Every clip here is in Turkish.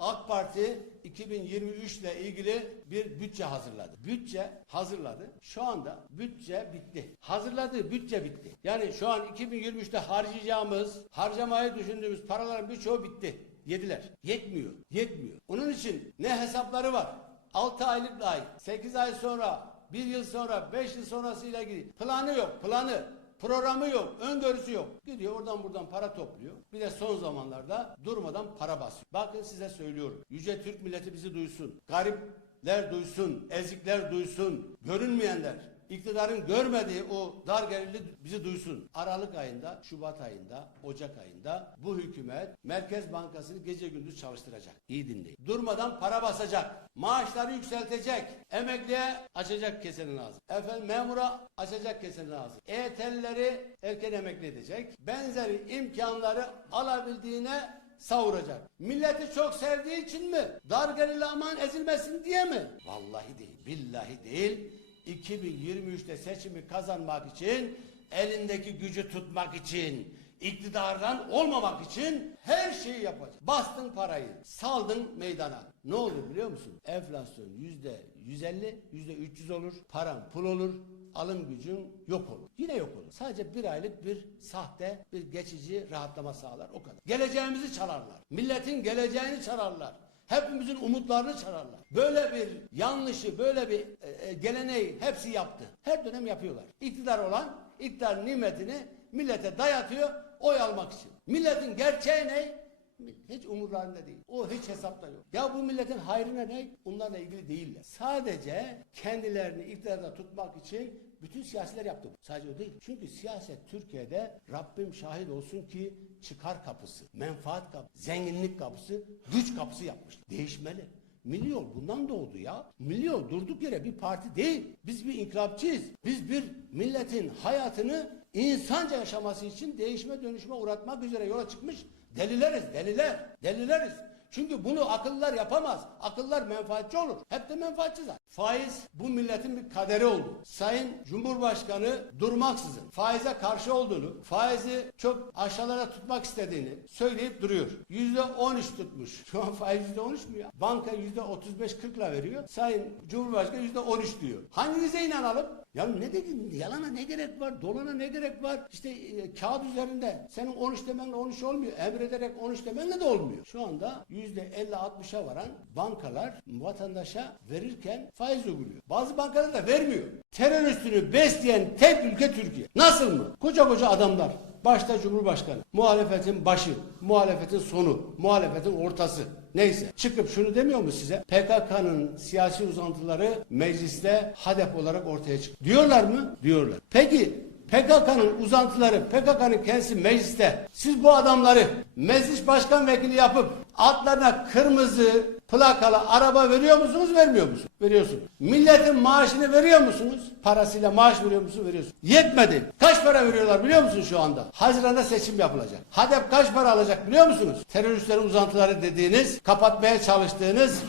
AK Parti 2023 ile ilgili bir bütçe hazırladı. Bütçe hazırladı. Şu anda bütçe bitti. Hazırladığı bütçe bitti. Yani şu an 2023'te harcayacağımız, harcamayı düşündüğümüz paraların birçoğu bitti. Yediler. Yetmiyor. Yetmiyor. Onun için ne hesapları var? 6 aylık ay, 8 ay sonra, 1 yıl sonra, 5 yıl sonrasıyla ilgili planı yok. Planı. Programı yok, öngörüsü yok. Gidiyor oradan buradan para topluyor. Bir de son zamanlarda durmadan para basıyor. Bakın size söylüyorum. Yüce Türk milleti bizi duysun. Garipler duysun, ezikler duysun, görünmeyenler. İktidarın görmediği o dar gelirli bizi duysun. Aralık ayında, Şubat ayında, Ocak ayında bu hükümet Merkez Bankası'nı gece gündüz çalıştıracak. İyi dinleyin. Durmadan para basacak. Maaşları yükseltecek. Emekliye açacak kesenin ağzı. Efendim memura açacak kesenin ağzı. EYT'lileri erken emekli edecek. Benzeri imkanları alabildiğine savuracak. Milleti çok sevdiği için mi? Dar gelirli aman ezilmesin diye mi? Vallahi değil, billahi değil. 2023'te seçimi kazanmak için, elindeki gücü tutmak için, iktidardan olmamak için her şeyi yapacak. Bastın parayı, saldın meydana. Ne olur biliyor musun? Enflasyon yüzde 150, yüzde 300 olur. Paran pul olur. Alım gücün yok olur. Yine yok olur. Sadece bir aylık bir sahte, bir geçici rahatlama sağlar. O kadar. Geleceğimizi çalarlar. Milletin geleceğini çalarlar. Hepimizin umutlarını çalarlar. Böyle bir yanlışı, böyle bir e, e, geleneği hepsi yaptı. Her dönem yapıyorlar. İktidar olan, iktidar nimetini millete dayatıyor, oy almak için. Milletin gerçeği ne? Hiç umurlarında değil. O hiç hesapta yok. Ya bu milletin hayrına ne? Onlarla ilgili değiller. Sadece kendilerini iktidarda tutmak için bütün siyasiler yaptı. Sadece o değil. Çünkü siyaset Türkiye'de Rabbim şahit olsun ki çıkar kapısı, menfaat kapısı, zenginlik kapısı, güç kapısı yapmışlar. Değişmeli. Milyon bundan doğdu ya. Milyon durduk yere bir parti değil. Biz bir inkılapçıyız. Biz bir milletin hayatını insanca yaşaması için değişme dönüşme uğratmak üzere yola çıkmış delileriz, deliler, delileriz. Çünkü bunu akıllılar yapamaz. Akıllar menfaatçi olur. Hep de menfaatçi. Faiz bu milletin bir kaderi oldu. Sayın Cumhurbaşkanı durmaksızın faize karşı olduğunu, faizi çok aşağılara tutmak istediğini söyleyip duruyor. Yüzde on üç tutmuş. Şu an faiz yüzde on üç mü ya? Banka yüzde otuz beş kırkla veriyor. Sayın Cumhurbaşkanı yüzde on üç diyor. Hanginize inanalım? Ya ne dedin? Yalana ne gerek var? Dolana ne gerek var? İşte e, kağıt üzerinde senin 13 demenle 13 olmuyor. Emrederek 13 demenle de olmuyor. Şu anda %50-60'a varan bankalar vatandaşa verirken faiz uyguluyor. Bazı bankalar da vermiyor. Teröristini besleyen tek ülke Türkiye. Nasıl mı? Koca koca adamlar. Başta Cumhurbaşkanı, muhalefetin başı, muhalefetin sonu, muhalefetin ortası. Neyse çıkıp şunu demiyor mu size? PKK'nın siyasi uzantıları mecliste hadep olarak ortaya çıktı. Diyorlar mı? Diyorlar. Peki PKK'nın uzantıları, PKK'nın kendisi mecliste. Siz bu adamları meclis başkan vekili yapıp altlarına kırmızı plakalı araba veriyor musunuz, vermiyor musunuz? Veriyorsunuz. Milletin maaşını veriyor musunuz? Parasıyla maaş veriyor musunuz? Veriyorsunuz. Yetmedi. Kaç para veriyorlar biliyor musunuz şu anda? Haziran'da seçim yapılacak. HADEP kaç para alacak biliyor musunuz? Teröristlerin uzantıları dediğiniz, kapatmaya çalıştığınız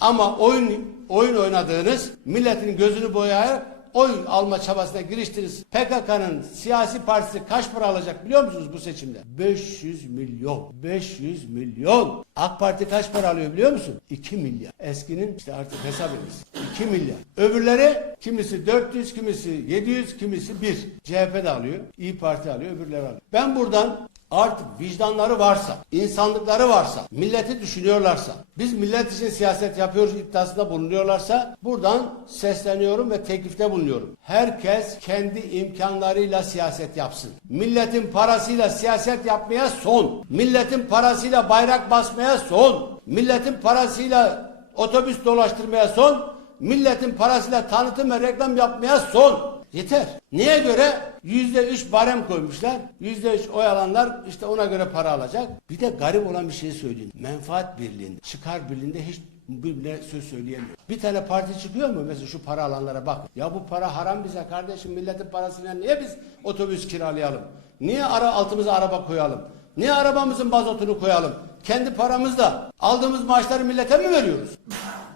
ama oyun oyun oynadığınız, milletin gözünü boyayarak oy alma çabasına giriştiniz. PKK'nın siyasi partisi kaç para alacak biliyor musunuz bu seçimde? 500 milyon. 500 milyon. AK Parti kaç para alıyor biliyor musun? 2 milyar. Eskinin işte artık hesap ediniz. 2 milyar. Öbürleri kimisi 400, kimisi 700, kimisi 1. CHP de alıyor. İyi Parti alıyor, öbürleri alıyor. Ben buradan artık vicdanları varsa, insanlıkları varsa, milleti düşünüyorlarsa, biz millet için siyaset yapıyoruz iddiasında bulunuyorlarsa buradan sesleniyorum ve teklifte bulunuyorum. Herkes kendi imkanlarıyla siyaset yapsın. Milletin parasıyla siyaset yapmaya son. Milletin parasıyla bayrak basmaya son. Milletin parasıyla otobüs dolaştırmaya son. Milletin parasıyla tanıtım ve reklam yapmaya son. Yeter. Niye göre? Yüzde üç barem koymuşlar. Yüzde üç oy alanlar işte ona göre para alacak. Bir de garip olan bir şey söyleyeyim. Menfaat birliğinde, çıkar birliğinde hiç birbirine söz söyleyemiyor. Bir tane parti çıkıyor mu? Mesela şu para alanlara bak. Ya bu para haram bize kardeşim. Milletin parasıyla niye biz otobüs kiralayalım? Niye ara, altımıza araba koyalım? Niye arabamızın bazotunu koyalım? Kendi paramızla aldığımız maaşları millete mi veriyoruz?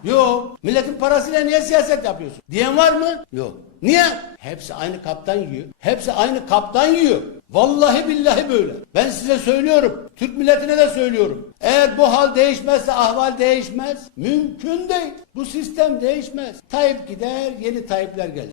Yok. Milletin parasıyla niye siyaset yapıyorsun? Diyen var mı? Yok. Niye? Hepsi aynı kaptan yiyor. Hepsi aynı kaptan yiyor. Vallahi billahi böyle. Ben size söylüyorum. Türk milletine de söylüyorum. Eğer bu hal değişmezse ahval değişmez. Mümkün değil. Bu sistem değişmez. Tayyip gider, yeni Tayyipler gelir.